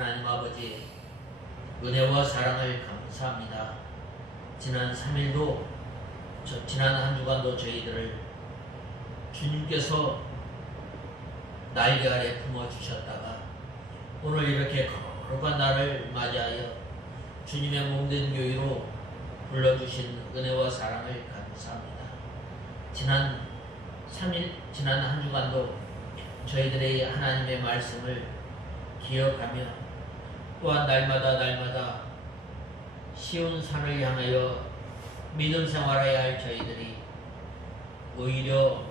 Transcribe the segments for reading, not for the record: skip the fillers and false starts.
하나님 아버지, 은혜와 사랑을 감사합니다. 지난 3일도 지난 한 주간도 저희들을 주님께서 날개 아래 품어주셨다가 오늘 이렇게 거룩한 날을 맞이하여 주님의 몸된 교회로 불러주신 은혜와 사랑을 감사합니다. 지난 3일, 지난 한 주간도 저희들의 하나님의 말씀을 기억하며 또한 날마다 쉬운 산을 향하여 믿음 생활해야 할 저희들이 오히려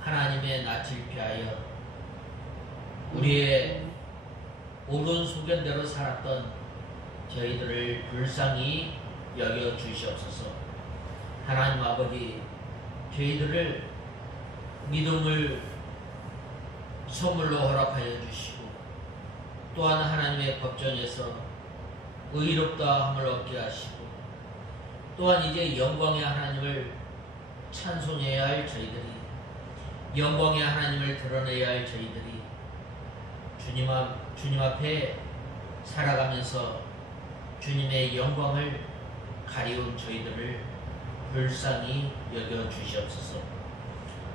하나님의 낯을 피하여 우리의 옳은 소견대로 살았던 저희들을 불쌍히 여겨 주시옵소서. 하나님 아버지, 저희들을 믿음을 선물로 허락하여 주시고 또한 하나님의 법정에서 의롭다함을 얻게 하시고 또한 이제 영광의 하나님을 찬송해야 할 저희들이, 영광의 하나님을 드러내야 할 저희들이 주님 앞에 살아가면서 주님의 영광을 가리운 저희들을 불쌍히 여겨 주시옵소서.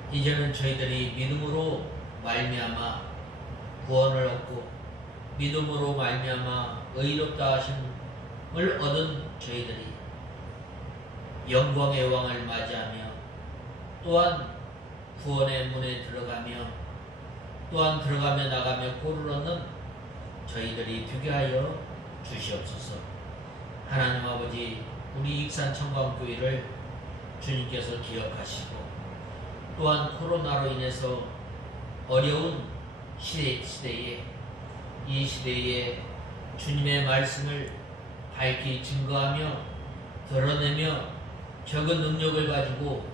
이제는 저희들이 믿음으로 말미암아 구원을 얻고 믿음으로 말미암아 의롭다 하심을 얻은 저희들이 영광의 왕을 맞이하며 또한 구원의 문에 들어가며 또한 들어가며 나가며 꼴을 얻는 저희들이 되게 하여 주시옵소서. 하나님 아버지, 우리 익산 청광교회를 주님께서 기억하시고 또한 코로나로 인해서 어려운 시대에 이 시대에 주님의 말씀을 밝히 증거하며 드러내며 적은 능력을 가지고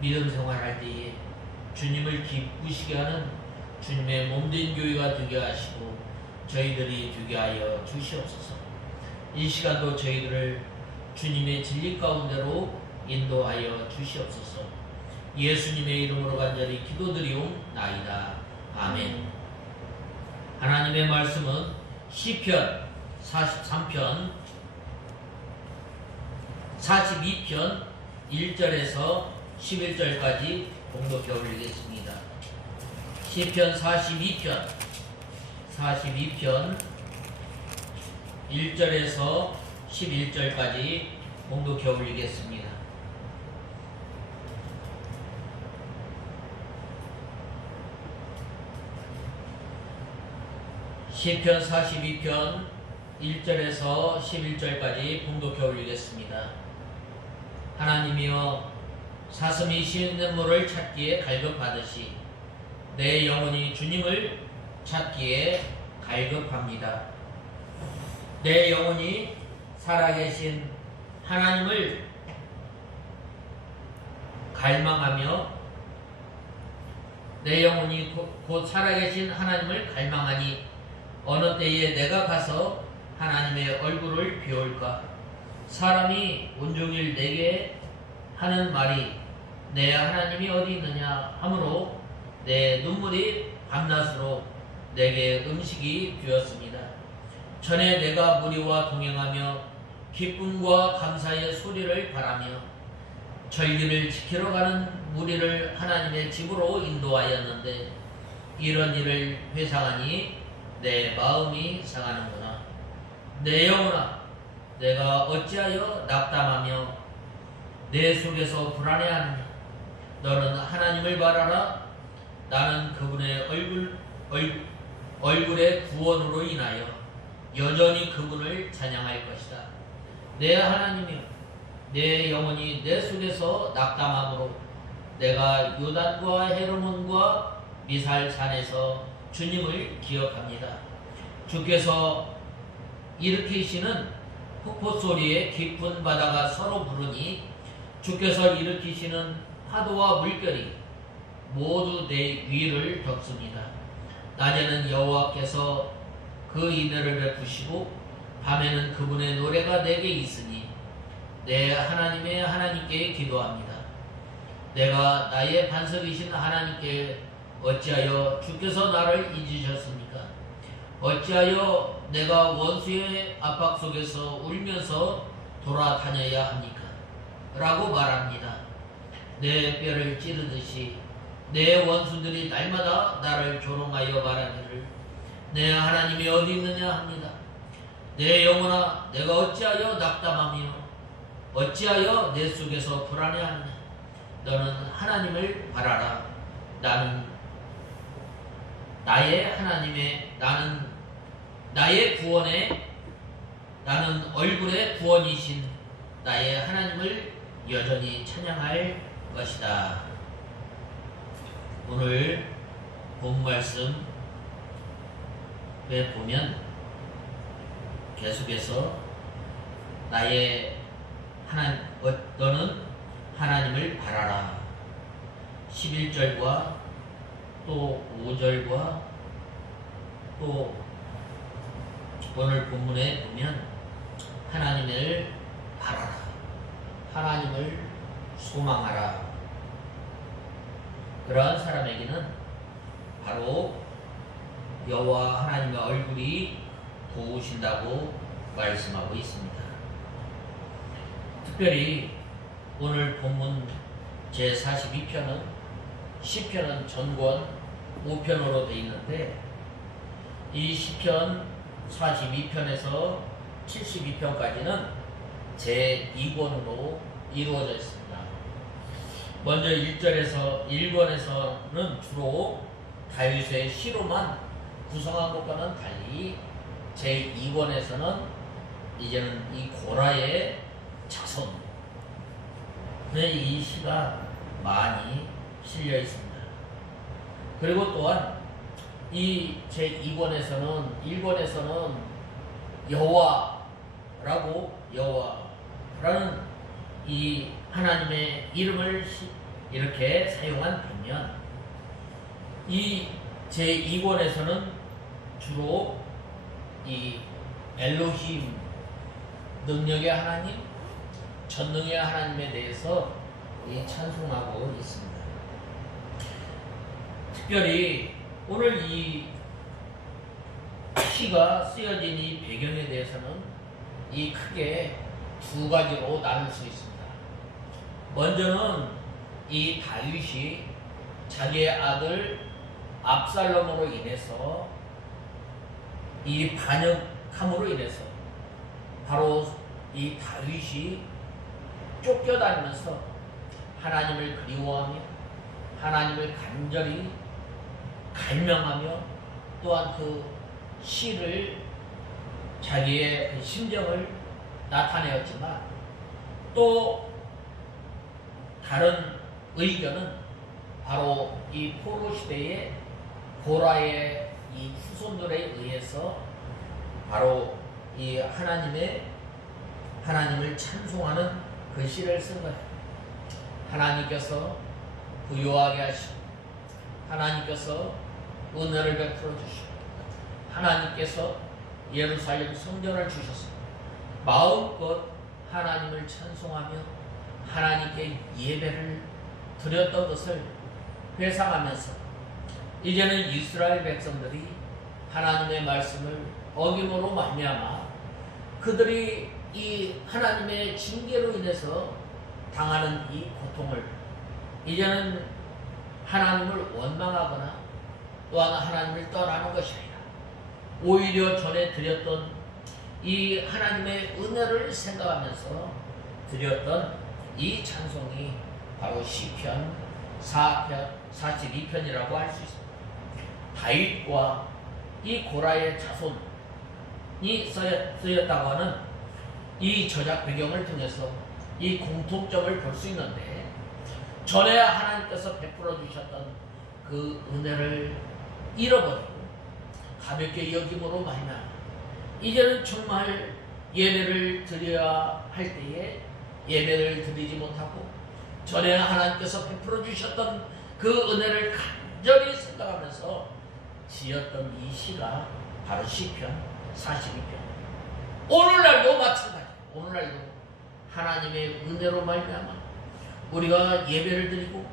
믿음 생활할 때에 주님을 기쁘시게 하는 주님의 몸된 교회가 되게 하시고 저희들이 되게 하여 주시옵소서. 이 시간도 저희들을 주님의 진리 가운데로 인도하여 주시옵소서. 예수님의 이름으로 간절히 기도드리옵나이다. 아멘. 하나님의 말씀은 시편 43편 42편 1절에서 11절까지 봉독해 올리겠습니다. 시편 42편 1절에서 11절까지 봉독해 올리겠습니다. 시편 42편 1절에서 11절까지 봉독해 올리겠습니다. 하나님이여, 사슴이 쉬는 물을 찾기에 갈급하듯이 내 영혼이 주님을 찾기에 갈급합니다. 내 영혼이 살아계신 하나님을 갈망하며 내 영혼이 곧 살아계신 하나님을 갈망하니 어느 때에 내가 가서 하나님의 얼굴을 비올까? 사람이 온종일 내게 하는 말이 내 하나님이 어디 있느냐 하므로 내 눈물이 밤낮으로 내게 음식이 되었습니다. 전에 내가 무리와 동행하며 기쁨과 감사의 소리를 바라며 절기를 지키러 가는 무리를 하나님의 집으로 인도하였는데 이런 일을 회상하니 내 마음이 상하는구나. 내 영혼아, 내가 어찌하여 낙담하며 내 속에서 불안해하느냐. 너는 하나님을 바라라. 나는 그분의 얼굴의 구원으로 인하여 여전히 그분을 찬양할 것이다. 내 하나님이여, 내 영혼이 내 속에서 낙담함으로 내가 요단과 헤르몬과 미살산에서 주님을 기억합니다. 주께서 일으키시는 폭포소리에 깊은 바다가 서로 부르니 주께서 일으키시는 파도와 물결이 모두 내 위를 덮습니다. 낮에는 여호와께서 그 인애를 베푸시고 밤에는 그분의 노래가 내게 있으니 내 하나님의 하나님께 기도합니다. 내가 나의 반석이신 하나님께 어찌하여 주께서 나를 잊으셨습니까? 어찌하여 내가 원수의 압박 속에서 울면서 돌아다녀야 합니까? 라고 말합니다. 내 뼈를 찌르듯이 내 원수들이 날마다 나를 조롱하여 말하기를 내 하나님이 어디 있느냐 합니다. 내 영혼아, 내가 어찌하여 낙담하며 어찌하여 내 속에서 불안해하느냐. 너는 하나님을 바라라. 나는 나의 구원에, 나는 얼굴의 구원이신 나의 하나님을 여전히 찬양할 것이다. 오늘 본 말씀에 보면 계속해서 너는 하나님을 바라라. 11절과 또 5절과 또 오늘 본문에 보면 하나님을 바라라. 하나님을 소망하라. 그러한 사람에게는 바로 여호와 하나님의 얼굴이 도우신다고 말씀하고 있습니다. 특별히 오늘 본문 제42편은 시편은 전권 5편으로 되어 있는데 이 시편 42편에서 72편까지는 제2권으로 이루어져 있습니다. 먼저 1권에서는 주로 다윗의 시로만 구성한 것과는 달리 제2권에서는 이제는 이 고라의 자손의 이 시가 많이 실려 있습니다. 그리고 또한 이 제2권에서는 1권에서는 여호와라는 이 하나님의 이름을 이렇게 사용한 반면 이 제2권에서는 주로 이 엘로힘, 능력의 하나님, 전능의 하나님에 대해서 이 찬송하고 있습니다. 특별히 오늘 이 시가 쓰여진 이 배경에 대해서는 이 크게 두 가지로 나눌 수 있습니다. 먼저는 이 다윗이 자기의 아들 압살롬으로 인해서 이 반역함으로 인해서 바로 이 다윗이 쫓겨다니면서 하나님을 그리워하며 하나님을 간절히 갈망하며 또한 그 시를 자기의 그 심정을 나타내었지만 또 다른 의견은 바로 이 포로 시대의 고라의 이 후손들에 의해서 바로 이 하나님을 찬송하는 그 시를 쓴 거예요. 하나님께서 부유하게 하시고 하나님께서 은혜를 베풀어 주시고 하나님께서 예루살렘 성전을 주셨습니다. 마음껏 하나님을 찬송하며 하나님께 예배를 드렸던 것을 회상하면서 이제는 이스라엘 백성들이 하나님의 말씀을 어김으로 말미암아 그들이 이 하나님의 징계로 인해서 당하는 이 고통을 이제는 하나님을 원망하거나 또한 하나님을 떠나는 것이 아니라 오히려 전에 드렸던 이 하나님의 은혜를 생각하면서 드렸던 이 찬송이 바로 시편 42편이라고 할 수 있습니다. 다윗과 이 고라의 자손이 쓰였다고 하는 이 저작 배경을 통해서 이 공통점을 볼 수 있는데 전에 하나님께서 베풀어 주셨던 그 은혜를 잃어버리고 가볍게 여김으로 말미암아 이제는 정말 예배를 드려야 할 때에 예배를 드리지 못하고 전에 하나님께서 베풀어 주셨던 그 은혜를 간절히 생각하면서 지었던 이 시가 바로 시편 42편. 오늘날도 마찬가지. 오늘날도 하나님의 은혜로 말미암아 우리가 예배를 드리고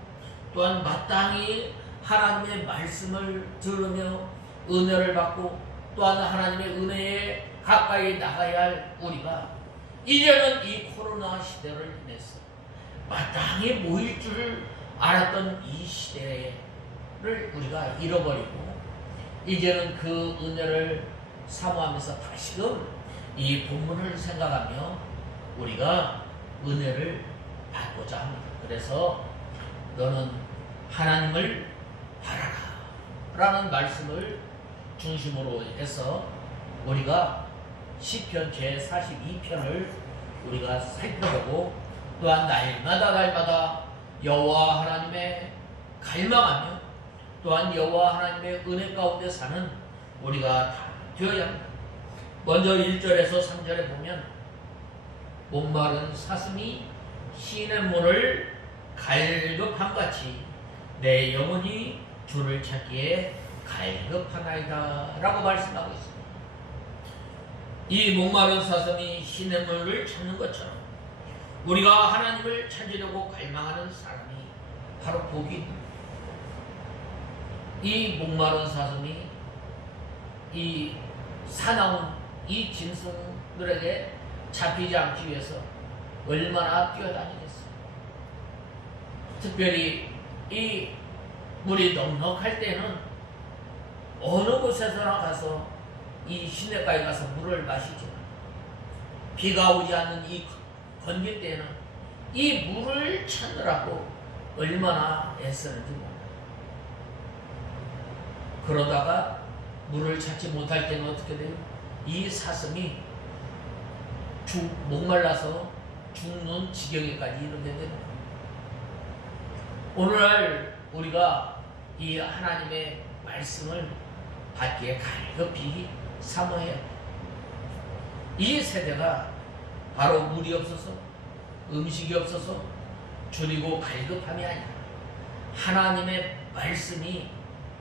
또한 마땅히 하나님의 말씀을 들으며 은혜를 받고 또 또한 하나님의 은혜에 가까이 나가야 할 우리가 이제는 이 코로나 시대를 인해서 마땅히 모일 줄 알았던 이 시대를 우리가 잃어버리고 이제는 그 은혜를 사모하면서 다시금 이 본문을 생각하며 우리가 은혜를 받고자 합니다. 그래서 너는 하나님을 바라라 라는 말씀을 중심으로 해서 우리가 시편 제42편을 우리가 살펴보고 또한 날마다 여호와 하나님의 갈망하며 또한 여호와 하나님의 은혜 가운데 사는 우리가 다 되어야 합니다. 먼저 1절에서 3절에 보면 목마른 사슴이 시냇물을 갈급함같이 내 영혼이 주를 찾기에 갈급하나이다 라고 말씀하고 있습니다. 이 목마른 사슴이 시냇물을 찾는 것처럼 우리가 하나님을 찾으려고 갈망하는 사람이 바로 복이 있습니다. 이 목마른 사슴이 이 사나운 이 짐승들에게 잡히지 않기 위해서 얼마나 뛰어다니겠어요. 특별히 이 물이 넉넉할 때는 어느 곳에서나 가서 이 시냇가에 가서 물을 마시지만 비가 오지 않는 이 건기 때는 이 물을 찾느라고 얼마나 애쓰는지 몰라요. 그러다가 물을 찾지 못할 때는 어떻게 돼요? 이 사슴이 목말라서 죽는 지경에까지 이르게 됩니다. 오늘날 우리가 이 하나님의 말씀을 받기에 갈급히 사모해야 합니다. 이 세대가 바로 물이 없어서 음식이 없어서 줄이고 갈급함이 아니라 하나님의 말씀이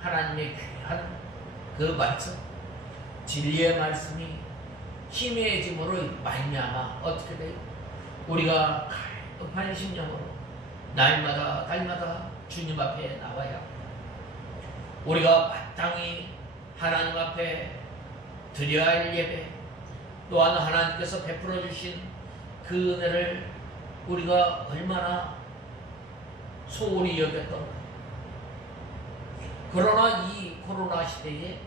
하나님의 귀한 그 말씀 진리의 말씀이 희미해짐으로 말미암아 어떻게 돼요? 우리가 갈급한 심령으로 날마다 주님 앞에 나와야 합니다. 우리가 마땅히 하나님 앞에 드려야 할 예배 또한 하나님께서 베풀어 주신 그 은혜를 우리가 얼마나 소홀히 여겼던. 그러나 이 코로나 시대에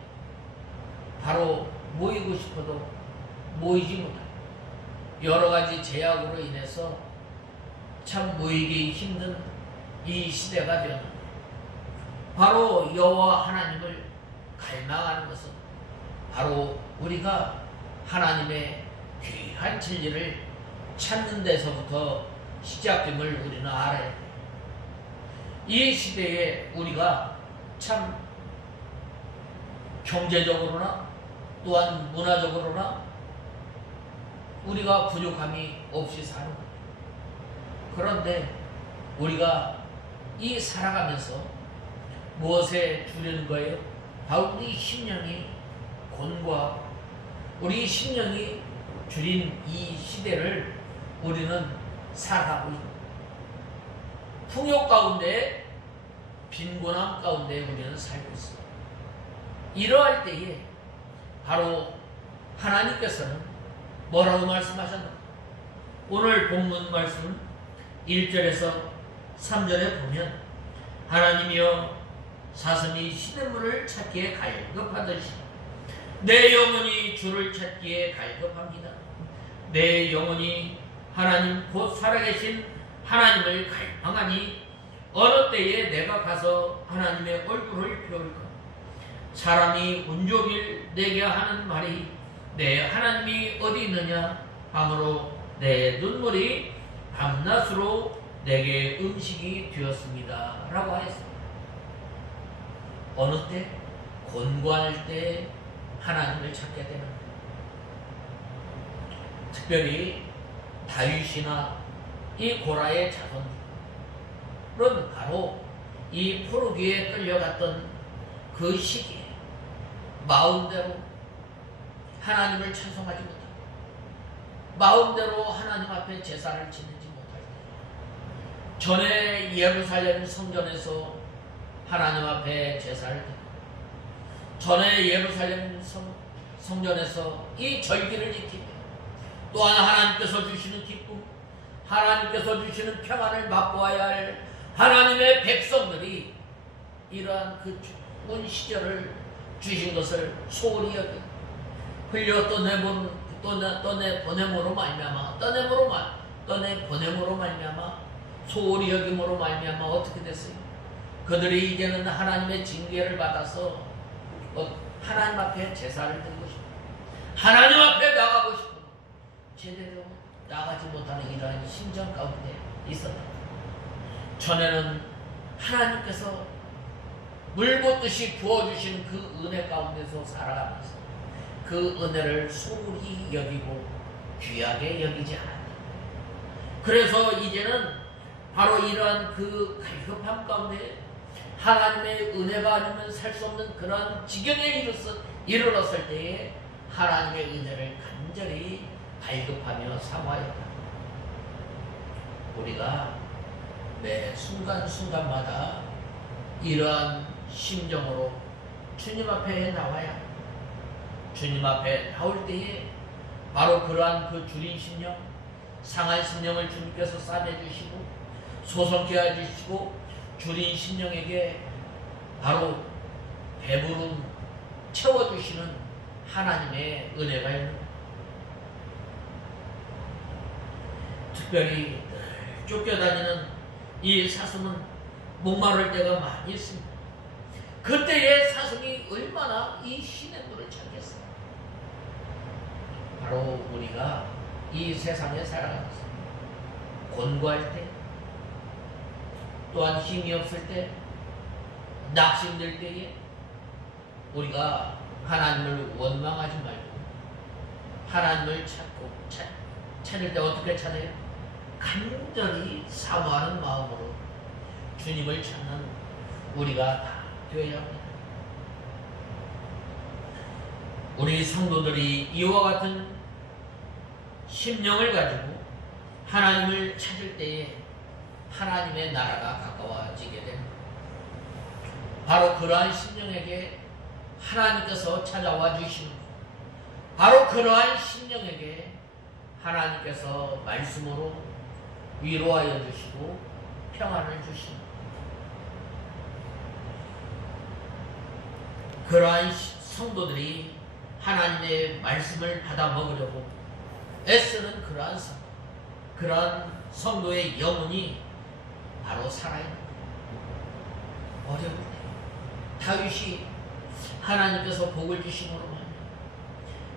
바로 모이고 싶어도 모이지 못하고 여러 가지 제약으로 인해서 참 모이기 힘든 이 시대가 되었는데 바로 여호와 하나님을 갈망하는 것은 바로 우리가 하나님의 귀한 진리를 찾는 데서부터 시작됨을 우리는 알아야 돼요. 이 시대에 우리가 참 경제적으로나 또한 문화적으로나 우리가 부족함이 없이 사는 거예요. 그런데 우리가 이 살아가면서 무엇에 주려는 거예요? 바로 우리 심령이 곤고하고 우리 심령이 줄인 이 시대를 우리는 살아가고 있습니다. 풍요 가운데 빈곤함 가운데 우리는 살고 있습니다. 이러할 때에 바로 하나님께서는 뭐라고 말씀하셨나? 오늘 본문 말씀 1절에서 3절에 보면 하나님이여 사슴이 시냇물을 찾기에 갈급하듯이 내 영혼이 주를 찾기에 갈급합니다. 내 영혼이 하나님 곧 살아계신 하나님을 갈망하니 어느 때에 내가 가서 하나님의 얼굴을 배울까? 사람이 온종일 내게 하는 말이 내 하나님이 어디 있느냐 하므로 내 눈물이 밤낮으로 내게 음식이 되었습니다 라고 하였습니다. 어느 때? 곤고할 때 하나님을 찾게 되는 거예요. 특별히 다윗이나 이 고라의 자손들은 바로 이 포로기에 끌려갔던 그 시기에 마음대로 하나님을 찬송하지 못하고 마음대로 하나님 앞에 제사를 지내지 못할 때 전에 예루살렘 성전에서 하나님 앞에 제사를 드리고 전에 예루살렘 성전에서 이 절기를 지키며 또한 하나님께서 주시는 기쁨, 하나님께서 주시는 평안을 맛보아야 할 하나님의 백성들이 이러한 그 죽은 시절을 주신 것을 소홀히 여기 흘려 떠내보냄으로 말미암아 떠내보냄으로 말미암아 소홀히 여김으로 말미암아 어떻게 됐어요? 그들이 이제는 하나님의 징계를 받아서 하나님 앞에 제사를 드리고 싶어 하나님 앞에 나가고 싶어 제대로 나가지 못하는 이러한 심정 가운데 있었다. 전에는 하나님께서 물 붓듯이 부어주신 그 은혜 가운데서 살아가면서 그 은혜를 소홀히 여기고 귀하게 여기지 않았다. 그래서 이제는 바로 이러한 그 갈급함 가운데 하나님의 은혜가 아니면 살 수 없는 그런 지경에 이르렀을 때에 하나님의 은혜를 간절히 갈급하며 사모하였다. 우리가 매 순간순간마다 이러한 심정으로 주님 앞에 나와야 주님 앞에 나올 때에 바로 그러한 그 주린 심령, 상한 심령을 주님께서 싸매주시고 소성케 해주시고 주린 심령에게 바로 배부름 채워주시는 하나님의 은혜가 있는 특별히 늘 쫓겨다니는 이 사슴은 목마를 때가 많이 있습니다. 그때의 사슴이 얼마나 이 신의 물을 찾겠어요. 바로 우리가 이 세상에 살아가면서 곤고할 때 또한 힘이 없을 때 낙심될 때에 우리가 하나님을 원망하지 말고 하나님을 찾을 때 어떻게 찾아요? 간절히 사모하는 마음으로 주님을 찾는 우리가 다 되어야 합니다. 우리 성도들이 이와 같은 심령을 가지고 하나님을 찾을 때에 하나님의 나라가 가까워지게 됩니다. 바로 그러한 심령에게 하나님께서 찾아와 주시는 바로 그러한 심령에게 하나님께서 말씀으로 위로하여 주시고 평안을 주시는 그러한 성도들이 하나님의 말씀을 받아 먹으려고 애쓰는 그러한 성도의 영혼이 바로 살아있는 어려울 때 다윗이 하나님께서 복을 주심으로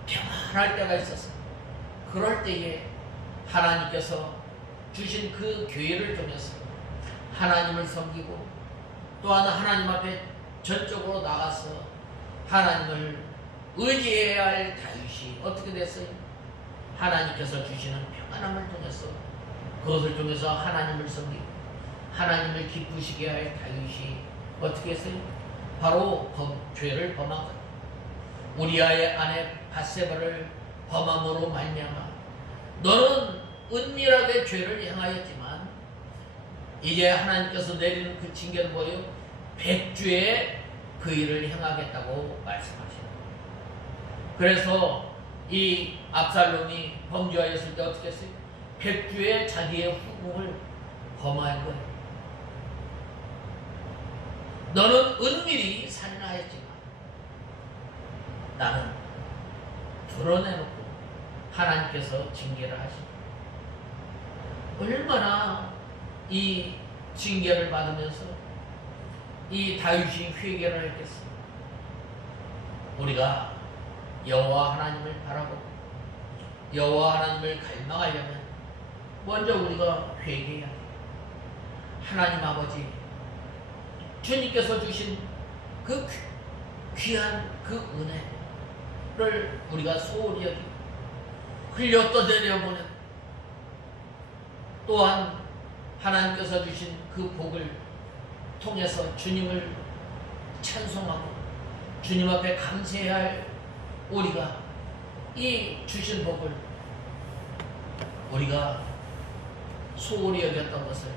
평안할 때가 있었어요. 그럴 때에 하나님께서 주신 그 교회를 통해서 하나님을 섬기고 또한 하나님 앞에 전적으로 나가서 하나님을 의지해야 할 다윗이 어떻게 됐어요? 하나님께서 주시는 평안함을 통해서 그것을 통해서 하나님을 섬기고 하나님을 기쁘시게 할 다윗이 어떻게 했어요? 바로 죄를 범한 것. 우리아의 아내 밧세바를 범함으로 말미암아 너는 은밀하게 죄를 행하였지만 이제 하나님께서 내리는 그 징계는 뭐예요? 100주의 그 일을 행하겠다고 말씀하시는 거예요. 그래서 이 압살롬이 범죄하였을 때 어떻게 했어요? 100주의 자기의 후궁을 범한 거예요. 너는 은밀히 살인하였지만 나는 드러내놓고 하나님께서 징계를 하십니다. 얼마나 이 징계를 받으면서 이 다윗이 회개를 했겠습니까? 우리가 여호와 하나님을 바라보고 여호와 하나님을 갈망하려면 먼저 우리가 회개해야 합니다. 하나님 아버지 주님께서 주신 그 귀한 그 은혜를 우리가 소홀히 여기고 흘려 떠내려보는 또한 하나님께서 주신 그 복을 통해서 주님을 찬송하고 주님 앞에 감사해야 할 우리가 이 주신 복을 우리가 소홀히 여겼던 것을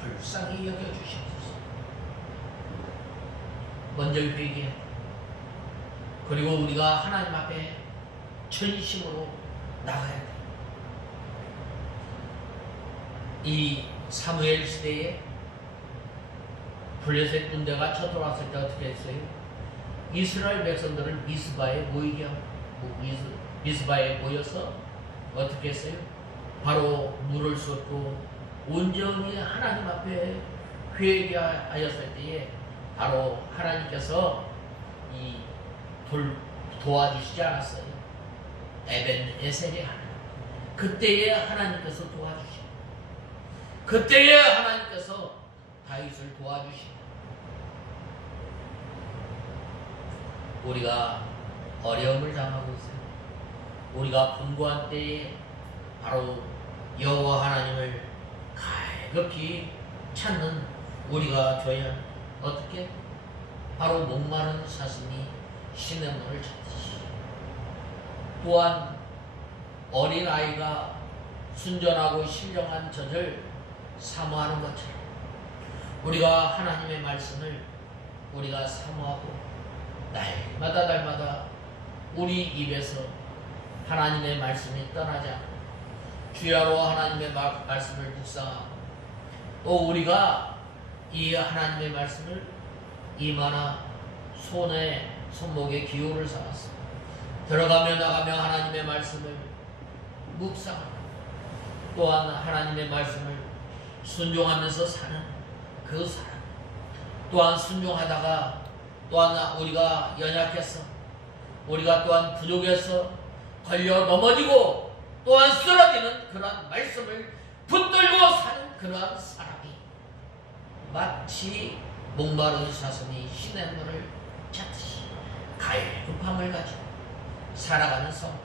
불쌍히 여겨주시옵소서. 먼저 회개해 그리고 우리가 하나님 앞에 전심으로 나가야 돼. 이 사무엘 시대에 블레셋 군대가 쳐들어왔을 때 어떻게 했어요? 이스라엘 백성들을 미스바에 모이게 하고, 미스바에 모여서 어떻게 했어요? 바로 물을 쏟고 온전히 하나님 앞에 회개하였을 때에 바로 하나님께서 이 도와주시지 않았어요. 에벤 에셀이 하나님. 그때에 하나님께서 도와주시고, 그때에 하나님께서 다윗을 도와주시고, 우리가 어려움을 당하고 있어요. 우리가 분고한 때에 바로 여호와 하나님을 갈급히 찾는 우리가 되어야 어떻게? 바로 목마른 사슴이 시냇물을 찾듯이, 또한 어린아이가 순전하고 신령한 젖을 사모하는 것처럼 우리가 하나님의 말씀을 우리가 사모하고 날마다 우리 입에서 하나님의 말씀이 떠나지 않고 주야로 하나님의 말씀을 묵상하고, 또 우리가 이 하나님의 말씀을 이마나 손목에 기호를 삼았어. 들어가며 나가며 하나님의 말씀을 묵상하고, 또한 하나님의 말씀을 순종하면서 사는 그 사람, 또한 순종하다가 또한 우리가 연약해서, 우리가 또한 부족해서 걸려 넘어지고 또한 쓰러지는 그러한 말씀을 붙들고 사는 그러한 사람이 마치 목마른 사슴이 시냇물을 찾듯이 갈급함을 가지고 살아가는 성도,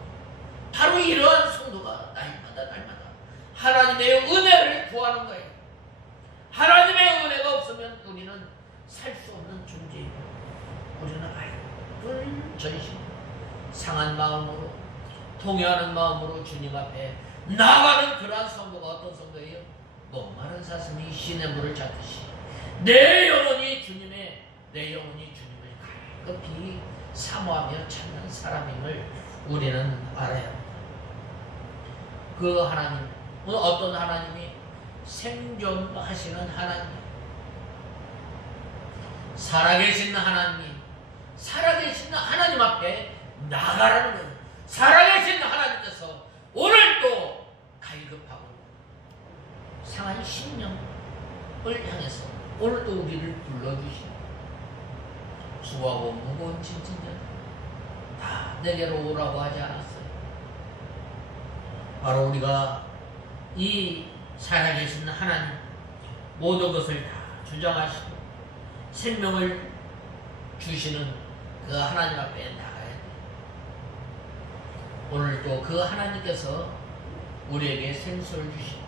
바로 이러한 성도가 날마다 하나님의 은혜를 구하는 거예요. 하나님의 은혜가 없으면 우리는 살 수 없는 존재이고, 우리는 늘 전심 상한 마음으로, 통회하는 마음으로 주님 앞에 나가는 그러한 성도가 어떤 성도예요? 목마른 사슴이 시냇물을 찾듯이 내 영혼이 주님을 갈급히 사모하며 찾는 사람임을 우리는 알아야 합니다. 그 하나님, 어떤 하나님이? 생존하시는 하나님, 살아계신 하나님 앞에 나가라는 거예요. 살아계신 하나님께서 오늘도 갈급하고 상한 심령을 향해서 오늘도 우리를 불러주시고, 수고하고 무거운 짐진들 다 내게로 오라고 하지 않았어요. 바로 우리가 이 살아계신 하나님, 모든 것을 다 주장하시고 생명을 주시는 그 하나님 앞에 나가야 돼요. 오늘도 그 하나님께서 우리에게 생수를 주시고,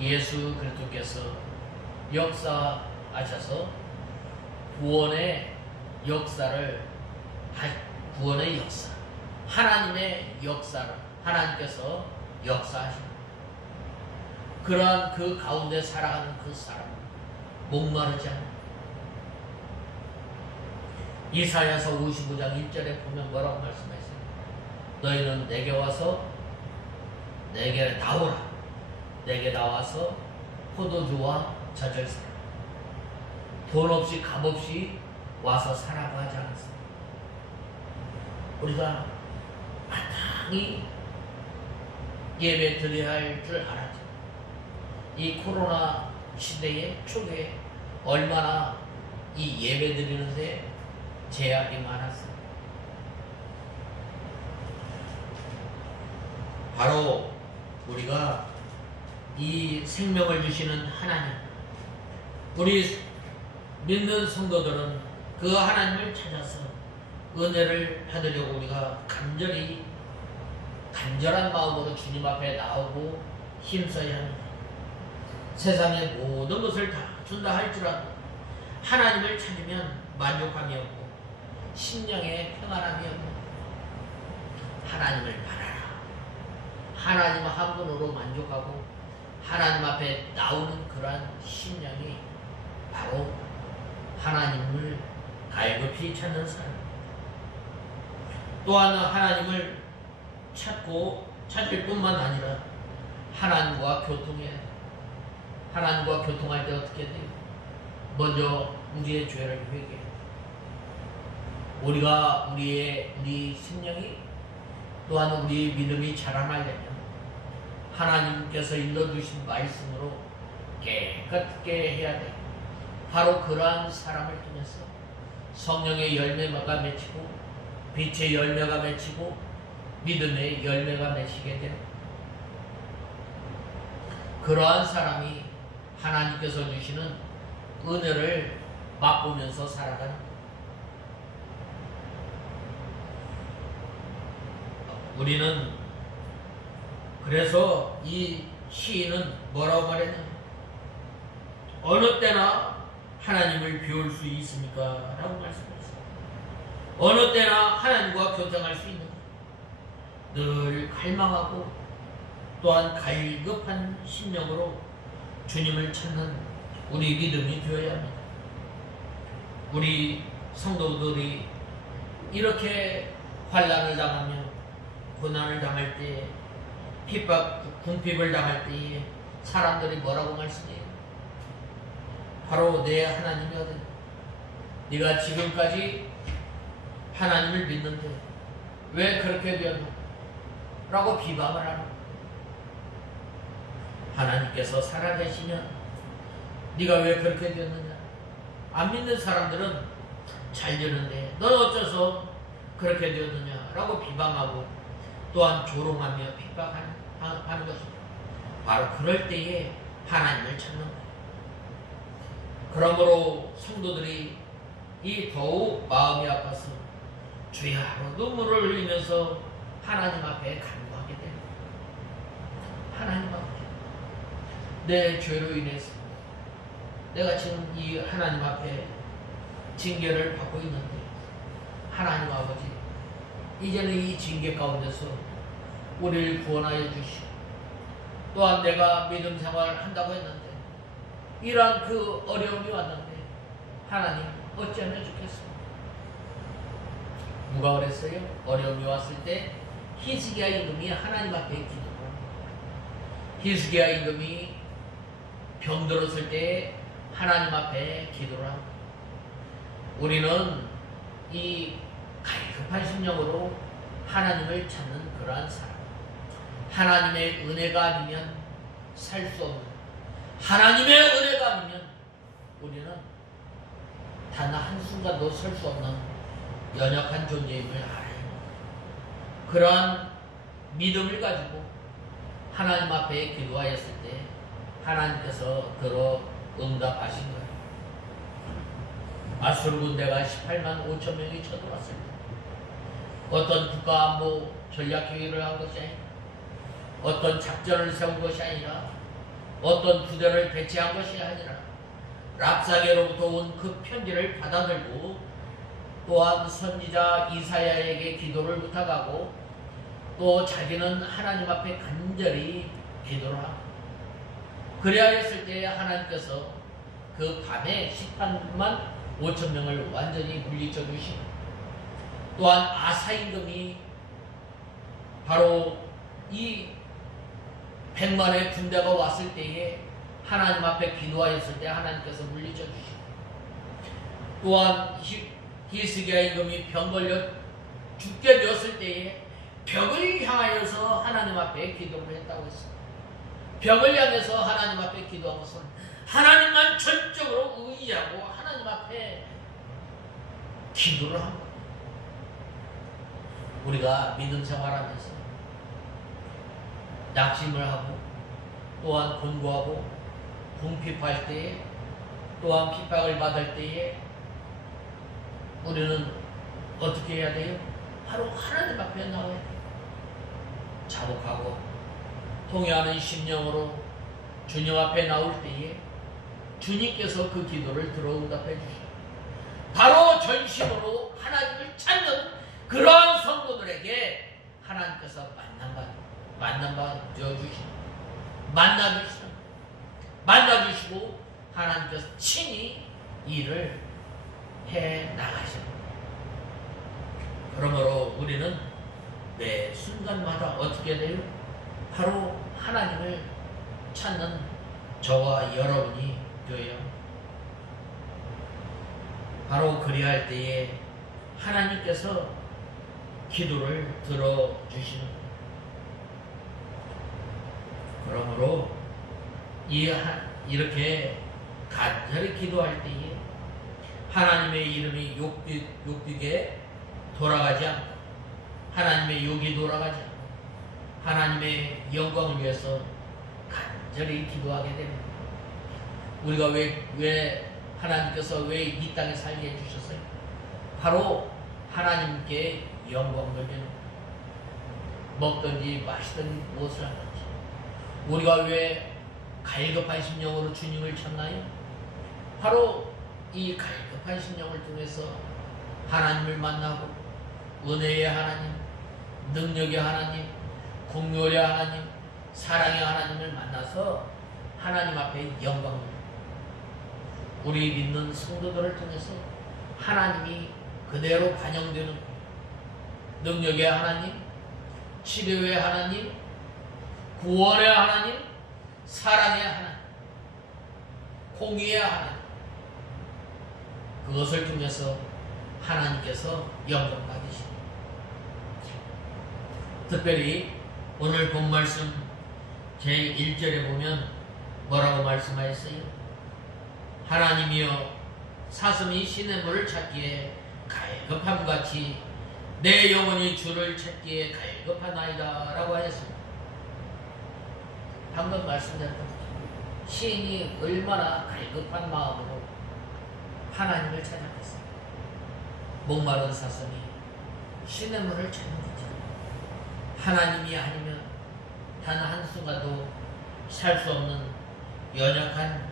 예수 그리스도께서 역사하셔서 구원의 역사, 하나님의 역사를 하나님께서 역사하십니다. 그러한 그 가운데 살아가는 그 사람, 목마르지 않는, 이사야서 55장 1절에 보면 뭐라고 말씀하세요? 너희는 내게 와서 내게 나오라. 내게 나와서 포도주와 젖을 사라. 돈 없이 값 없이 와서 사라고 하지 않았어요. 우리가 마땅히 예배 드려야 할 줄 알았죠. 이 코로나 시대의 초기에 얼마나 이 예배 드리는데 제약이 많았어요. 바로 우리가 이 생명을 주시는 하나님, 우리 믿는 성도들은 그 하나님을 찾아서 은혜를 받으려고 우리가 간절한 마음으로 주님 앞에 나오고 힘써야 합니다. 세상의 모든 것을 다 준다 할지라도 하나님을 찾으면 만족함이 없고 심령의 평안함이 없고, 하나님을 바라라. 하나님 한 분으로 만족하고 하나님 앞에 나오는 그러한 심령이 바로 하나님을 갈급히 찾는 사람, 또한 하나님을 찾을 뿐만 아니라 하나님과 교통해야 돼. 하나님과 교통할 때 어떻게 돼요? 먼저 우리의 죄를 회개해. 우리가 우리 심령이 또한 우리 믿음이 자라나려면 하나님께서 일러주신 말씀으로 깨끗게 해야 돼. 바로 그러한 사람을 통해서 성령의 열매가 맺히고 빛의 열매가 맺히고 믿음의 열매가 맺히게 되는 그러한 사람이 하나님께서 주시는 은혜를 맛보면서 살아가는 거예요. 우리는 그래서 이 시인은 뭐라고 말했느냐? 어느 때나 하나님을 비울 수 있습니까? 라고 말씀했어요. 어느 때나 하나님과 교통할 수 있는 늘 갈망하고 또한 갈급한 심령으로 주님을 찾는 우리 믿음이 되어야 합니다. 우리 성도들이 이렇게 환난을 당하며 고난을 당할 때 궁핍을 당할 때에 사람들이 뭐라고 말씀해요? 바로 내 하나님이 어디? 네가 지금까지 하나님을 믿는데 왜 그렇게 되었노? 라고 비방을 하는 거예요. 하나님께서 살아계시면 네가 왜 그렇게 되었느냐? 안 믿는 사람들은 잘 되는데 넌 어째서 그렇게 되었느냐? 라고 비방하고 또한 조롱하며 핍박하는 것입니다. 바로 그럴 때에 하나님을 찾는 거예요. 그러므로 성도들이 이 더욱 마음이 아파서 주여 눈물을 흘리면서 하나님 앞에 간구하게 됩니다. 하나님 앞에 내 죄로 인해서 내가 지금 이 하나님 앞에 징계를 받고 있는데 하나님 아버지 이제는 이 징계 가운데서 우리를 구원하여 주시고 또한 내가 믿음 생활을 한다고 했는데 이러한 그 어려움이 왔는데 하나님 어찌하면 좋겠습니까? 누가 그랬어요? 어려움이 왔을 때 히스기야 임금이 하나님 앞에 기도를 합니다. 히스기야 임금이 병들었을 때 하나님 앞에 기도를 합니다. 우리는 이 갈급한 심령으로 하나님을 찾는 그러한 사람, 하나님의 은혜가 아니면 살 수 없는, 하나님의 은혜가 아니면 우리는 단 한순간도 설 수 없는 연약한 존재임을 알아야 합니다. 그러한 믿음을 가지고 하나님 앞에 기도하였을 때 하나님께서 들어 응답하신 거예요. 아수르 군대가 18만 5천 명이 쳐들어왔을 때 어떤 국가안보 전략회의를 한 것이 아니라 어떤 작전을 세운 것이 아니라 어떤 부대를 배치한 것이 아니라 랍사게로부터 온 그 편지를 받아들고 또한 선지자 이사야에게 기도를 부탁하고 또 자기는 하나님 앞에 간절히 기도를 하고 그래야했을 때 하나님께서 그 밤에 18만 5천 명을 완전히 물리쳐 주시고 또한 아사 임금이 바로 이 100만의 군대가 왔을 때에 하나님 앞에 기도하였을 때 하나님께서 물리쳐 주시고 또한 히스기야 임금이 병 걸려 죽게 되었을 때에 벽을 향하여서 하나님 앞에 기도를 했다고 했습니다. 벽을 향해서 하나님 앞에 기도한 것은 하나님만 전적으로 의지하고 하나님 앞에 기도를 한 거예요. 우리가 믿음 생활하면서 낙심을 하고 또한 곤고하고 궁핍할 때에 또한 핍박을 받을 때에 우리는 어떻게 해야 돼요? 바로 하나님 앞에 나와야 돼요. 자복하고 통회하는 심령으로 주님 앞에 나올 때에 주님께서 그 기도를 들어 응답해 주시고 바로 전심으로 하나님을 찾는 그러한 성도들에게 하나님께서 만남받아 주시고 만나주시고 하나님께서 친히 일을 해 나가십니다. 그러므로 우리는 매 순간마다 어떻게 돼요? 바로 하나님을 찾는 저와 여러분이 되어요. 바로 그리할 때에 하나님께서 기도를 들어주시는 거예요. 그러므로 이렇게 간절히 기도할 때에 하나님의 이름이 욕되게 돌아가지 않고 하나님의 욕이 돌아가지 않고 하나님의 영광을 위해서 간절히 기도하게 됩니다. 우리가 왜 하나님께서 왜 이 땅에 살게 해주셨어요? 바로 하나님께 영광 돌리는, 먹든지 마시든지 무엇을 하든지. 우리가 왜 갈급한 심령으로 주님을 찾나요? 바로 이 갈급한 심령을 통해서 하나님을 만나고 은혜의 하나님, 능력의 하나님, 공효의 하나님, 사랑의 하나님을 만나서 하나님 앞에 영광을, 우리 믿는 성도들을 통해서 하나님이 그대로 반영되는 능력의 하나님, 치료의 하나님, 구원의 하나님, 사랑의 하나님, 공의의 하나님, 그것을 통해서 하나님께서 영광 받으십니다. 특별히 오늘 본 말씀 제1절에 보면 뭐라고 말씀하셨어요? 하나님이여 사슴이 시냇물을 찾기에 갈급함같이 내 영혼이 주를 찾기에 갈급하나이다 라고 하였습니다. 방금 말씀드렸던 시인이 얼마나 갈급한 마음으로 하나님을 찾았겠어요. 목마른 사슴이 시냇물을 찾는 거죠. 하나님이 아니면 단 한순간도 살 수 없는 연약한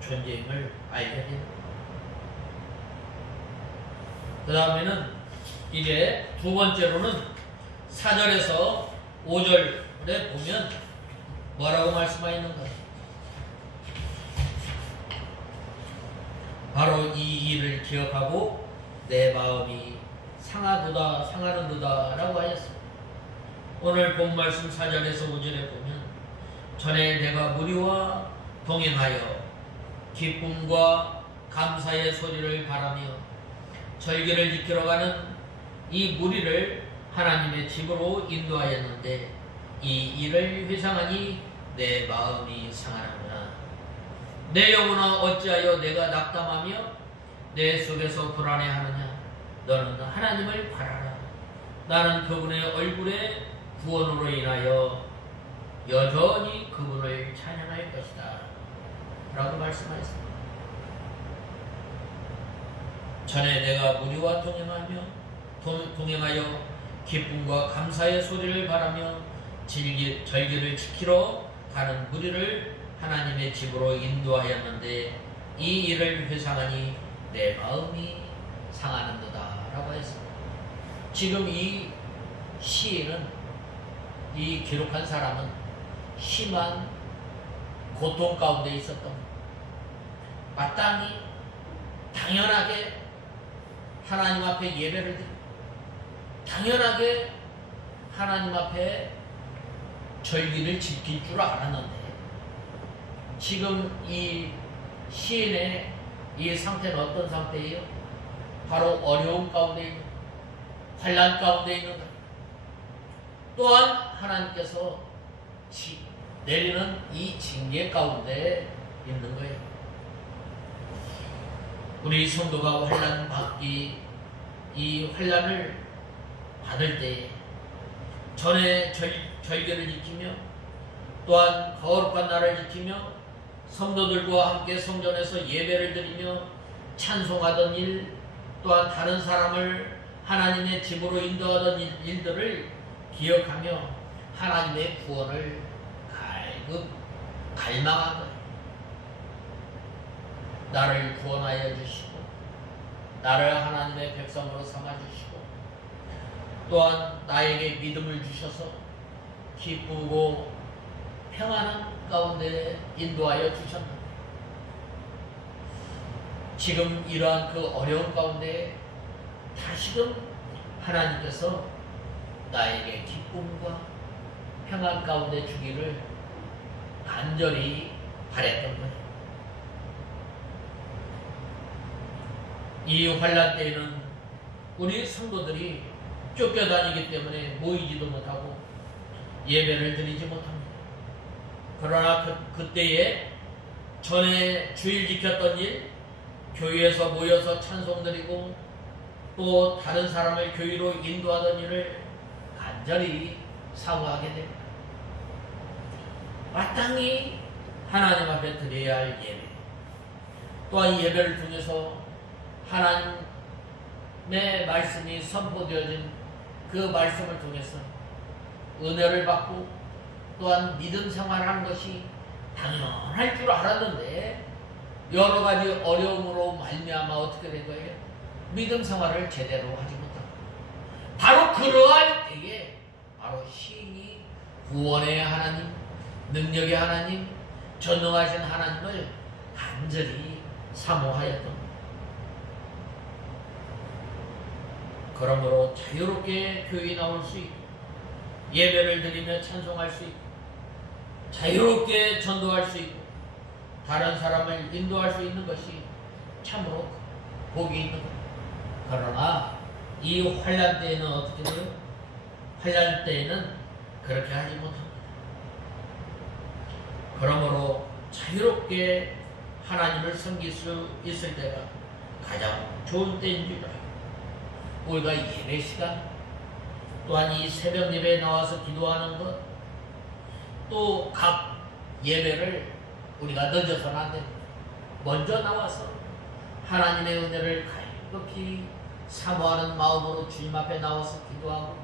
존재임을 알게 됩니다. 그 다음에는 이제 두 번째로는 4절에서 5절에 보면 뭐라고 말씀하였는가? 바로 이 일을 기억하고 내 마음이 상하는도다 라고 하였습니다. 오늘 본 말씀 4절에서 5절에 보면 전에 내가 무리와 동행하여 기쁨과 감사의 소리를 바라며 절기를 지키러 가는 이 무리를 하나님의 집으로 인도하였는데 이 일을 회상하니 내 마음이 상하는구나. 내 영혼아 어찌하여 내가 낙담하며 내 속에서 불안해하느냐. 너는 하나님을 바라라. 나는 그분의 얼굴의 구원으로 인하여 여전히 그분을 찬양할 것이다 라고 말씀하셨습니다. 전에 내가 무리와 동행하여 기쁨과 감사의 소리를 바라며 절기를 지키러 가는 무리를 하나님의 집으로 인도하였는데 이 일을 회상하니 내 마음이 상하는도다 라고 했습니다. 지금 이 시인은, 이 기록한 사람은 심한 고통 가운데 있었던, 마땅히 당연하게 하나님 앞에 예배를 드리고 당연하게 하나님 앞에 절기를 지킬 줄 알았는데 지금 이 시인의 이 상태는 어떤 상태예요? 바로 어려움 가운데 있는, 환난 가운데 있는 것. 또한 하나님께서 내리는 이 징계 가운데 있는 거예요. 우리 성도가 이 환난을 받을 때 전에 절개를 지키며 또한 거룩한 날을 지키며 성도들과 함께 성전에서 예배를 드리며 찬송하던 일, 또한 다른 사람을 하나님의 집으로 인도하던 일들을 기억하며 하나님의 구원을 갈망한 거예요. 나를 구원하여 주시고 나를 하나님의 백성으로 삼아주시고 또한 나에게 믿음을 주셔서 기쁘고 평안한 가운데 인도하여 주셨는데 지금 이러한 그 어려운 가운데 다시금 하나님께서 나에게 기쁨과 평안 가운데 주기를 간절히 바랬던 거예요. 이 환란 때에는 우리 성도들이 쫓겨다니기 때문에 모이지도 못하고 예배를 드리지 못합니다. 그러나 그때에 전에 주일 지켰던 일, 교회에서 모여서 찬송 드리고 또 다른 사람을 교회로 인도하던 일을 간절히 사모하게 됩니다. 마땅히 하나님 앞에 드려야 할 예배, 또한 예배를 통해서 하나님의 말씀이 선포되어진 그 말씀을 통해서 은혜를 받고 또한 믿음 생활하는 것이 당연할 줄 알았는데 여러 가지 어려움으로 말미암아 어떻게 된 거예요? 믿음 생활을 제대로 하지 못하고 바로 그러할 때에 바로 시인이 구원의 하나님, 능력의 하나님, 전능하신 하나님을 간절히 사모하였던 것. 그러므로 자유롭게 교회에 나올 수 있고 예배를 드리며 찬송할 수 있고 자유롭게 전도할 수 있고 다른 사람을 인도할 수 있는 것이 참으로 복이 있는 것. 그러나 이 환란 때에는 어떻게 돼요? 환란 때에는 그렇게 하지 못합니다. 그러므로 자유롭게 하나님을 섬길 수 있을 때가 가장 좋은 때인 줄 알고 우리가 예배 시간 또한 이 새벽 예배에 나와서 기도하는 것 또 각 예배를 우리가 늦어서는 안 됩니다. 먼저 나와서 하나님의 은혜를 갈급히 사모하는 마음으로 주님 앞에 나와서 기도하고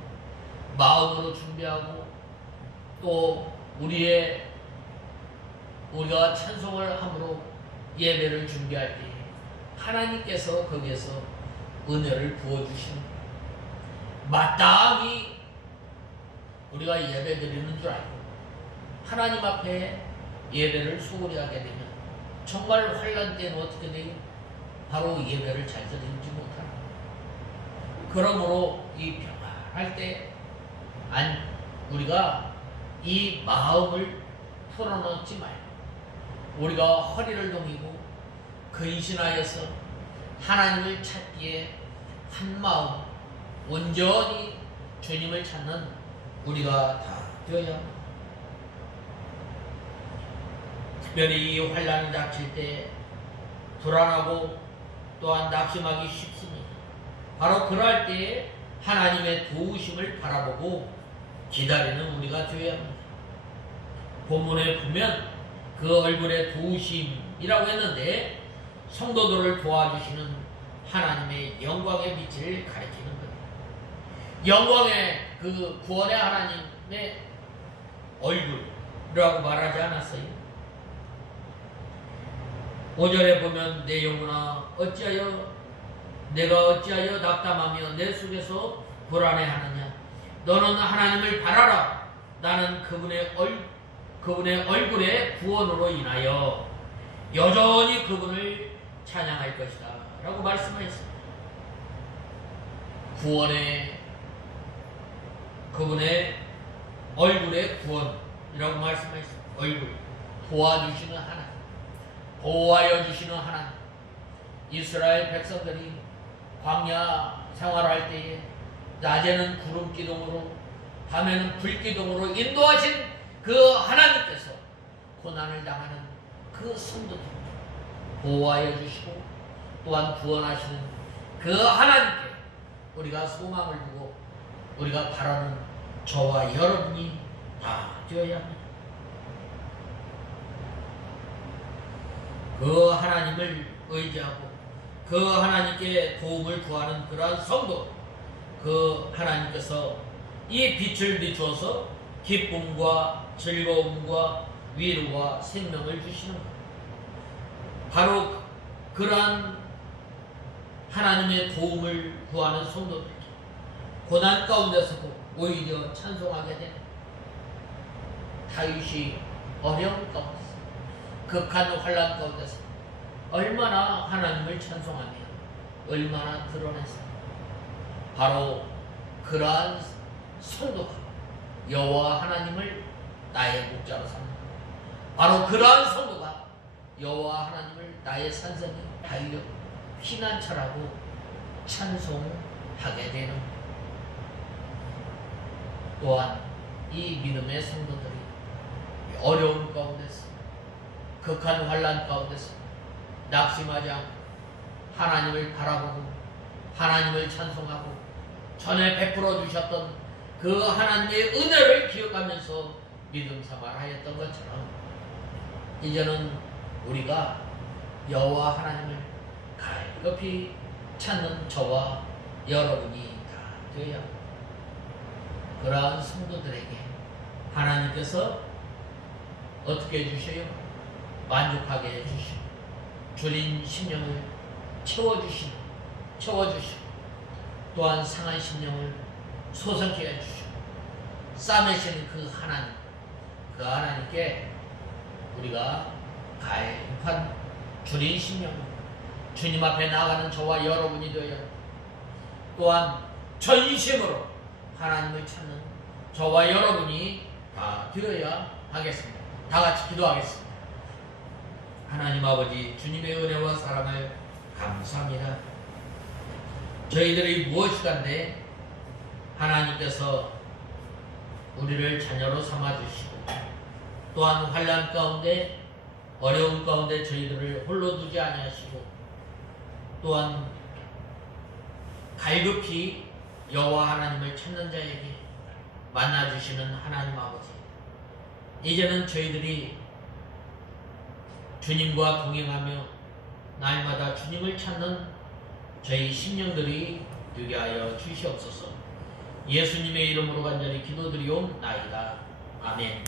마음으로 준비하고 또 우리가 찬송을 함으로 예배를 준비할 때 하나님께서 거기에서 은혜를 부어주시는 마땅히 우리가 예배 드리는 줄 알고 하나님 앞에 예배를 소홀히 하게 되면 정말 환란 때는 어떻게 돼요? 바로 예배를 잘 드리지 못하는 거예요. 그러므로 이 평안할 때 우리가 이 마음을 풀어놓지 말고 우리가 허리를 동이고 근신하여서 하나님을 찾기에 한 마음 온전히 주님을 찾는 우리가 다 되어야 합니다. 특별히 이 환란이 닥칠 때 불안하고 또한 낙심하기 쉽습니다. 바로 그럴 때에 하나님의 도우심을 바라보고 기다리는 우리가 되어야 합니다. 본문에 보면 그 얼굴의 도우심이라고 했는데 성도들을 도와주시는 하나님의 영광의 빛을 가리키는 거예요. 영광의 그 구원의 하나님의 얼굴이라고 말하지 않았어요? 5절에 보면 내 영혼아 내가 어찌하여 낙담하며 내 속에서 불안해하느냐. 너는 하나님을 바라라. 나는 그분의 얼굴의 구원으로 인하여 여전히 그분을 찬양할 것이다 라고 말씀하셨습니다. 그분의 얼굴의 구원이라고 말씀하셨습니다. 얼굴, 도와주시는 하나님, 보호하여 주시는 하나님. 이스라엘 백성들이 광야 생활할 때에 낮에는 구름 기둥으로 밤에는 불 기둥으로 인도하신 그 하나님께서 고난을 당하는 그 성도들 보호하여 주시고 또한 구원하시는 그 하나님께 우리가 소망을 두고 우리가 바라는 저와 여러분이 다 되어야 합니다. 그 하나님을 의지하고 그 하나님께 도움을 구하는 그러한 성도, 그 하나님께서 이 빛을 비추어서 기쁨과 즐거움과 위로와 생명을 주시는 것. 바로 그러한 하나님의 도움을 구하는 성도들, 고난 가운데서도 오히려 찬송하게 되는 다윗이 어려운 가운데서 극한 환란 가운데서 얼마나 하나님을 찬송하며 얼마나 드러냈어요. 바로 그러한 성도가 여호와 하나님을 나의 목자로 삼는 바로 그러한 성도가 여호와 하나님을 나의 산성이 달력 피난처라고 찬송하게 되는 것. 또한 이 믿음의 성도들이 어려운 가운데서 극한 환난 가운데서 낙심하지 않고 하나님을 바라보고 하나님을 찬송하고 전에 베풀어 주셨던 그 하나님의 은혜를 기억하면서 믿음 생활하였던 것처럼 이제는 우리가 여호와 하나님을 갈급히 찾는 저와 여러분이 다 되어야 합니다. 그러한 성도들에게 하나님께서 어떻게 해주셔요? 만족하게 해주시고 줄인 심령을 채워주시고 또한 상한 심령을 소성케 해주시고 싸매시는 그 하나님께 우리가 갈급한 줄인 심령을 주님 앞에 나아가는 저와 여러분이 되어야 또한 전심으로 하나님을 찾는 저와 여러분이 다 되어야 하겠습니다. 다 같이 기도하겠습니다. 하나님 아버지, 주님의 은혜와 사랑을 감사합니다. 저희들이 무엇이간데 하나님께서 우리를 자녀로 삼아주시고 또한 환난 가운데 어려운 가운데 저희들을 홀로 두지 아니하시고 또한 갈급히 여호와 하나님을 찾는 자에게 만나주시는 하나님 아버지, 이제는 저희들이 주님과 동행하며 날마다 주님을 찾는 저희 심령들이 되게 하여 주시옵소서. 예수님의 이름으로 간절히 기도드리옵나이다. 아멘.